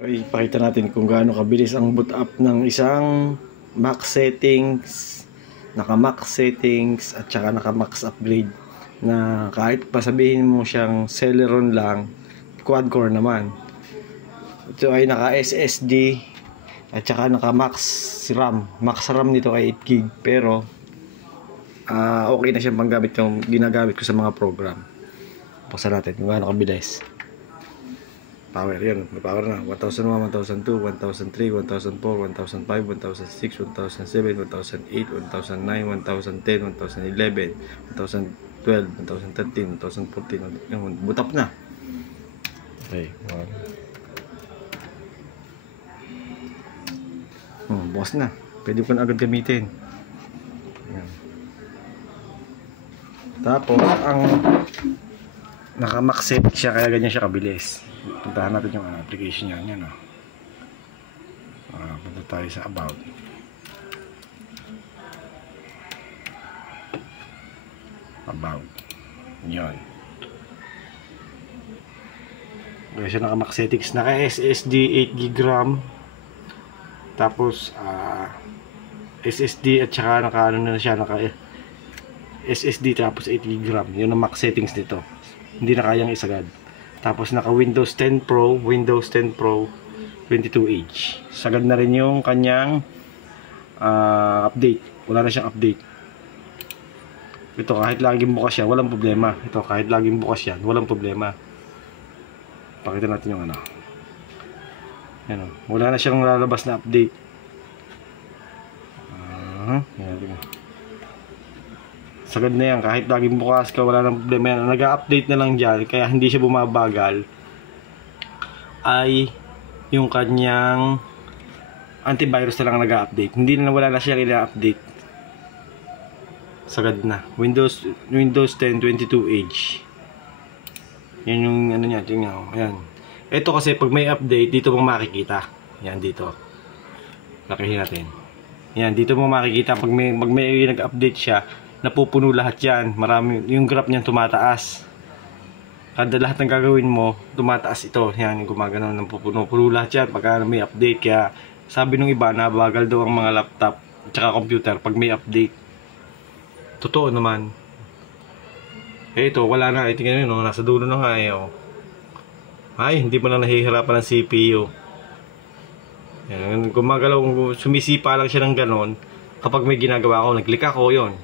Okay, ipakita natin kung gaano kabilis ang boot up ng isang max settings, naka max settings at saka naka max upgrade na kahit pasabihin mo siyang Celeron lang, quad core naman. Ito ay naka SSD at saka naka max RAM. Max RAM nito ay 8GB pero okay na siyang panggamit yung ginagamit ko sa mga program. Paksa natin kung gaano kabilis. Power, yun, may power na 1001, 1002, 1003, 1004, 1005, 1006, 1007, 1008, 1009, 1010, 1011, 2012, 2013, 2014, yun, boot up na. Okay, bukas na, pwede ko na agad gamitin. Yan. Tapos ang naka-max set siya kaya ganyan siya kabilis. Puntahan natin yung application niya. Yan, punta tayo sa about. About. Yan. Kaya siya naka-max settings. Naka-SSD 8GB RAM. Tapos SSD at saka naka ano na siya, naka SSD tapos 8GB RAM. Yun ang max settings nito. Hindi na kayang isagad. Tapos naka Windows 10 Pro, Windows 10 Pro 22H. Sagad na rin yung kanyang update. Wala na siyang update. Ito kahit laging bukas yan, walang problema. Ito kahit laging bukas yan, walang problema. Pakita natin yung ano. Yan, wala na siyang lalabas na update. Sagad na yan, kahit laging bukas ka, wala nang problema yan. Nag-update na lang dyan, kaya hindi siya bumabagal ay yung kanyang antivirus na lang nag-update. Hindi na wala na siya ina-update. Sagad na. Windows 10 22H. Yan yung ano niya, tingnan. Ayan. Ito kasi pag may update, dito mo makikita. Yan dito. Lakihin natin. Yan, dito mo makikita pag may nag-update siya, napupuno lahat yan. Marami, yung graph niyan tumataas. Kada lahat ng gagawin mo, tumataas ito. Yan, gumagano ng pupuno lahat yan pagka may update. Kaya sabi nung iba, nabagal daw ang mga laptop at saka computer pag may update. Totoo naman. Eh ito, wala na. Tingnan nyo, nasa dulo na nga eh. Ay, hindi mo na nahihirapan ng CPU. Yan, gumagalaw, sumisipa lang siya ng ganon. Kapag may ginagawa ako, nag-click ako, yun.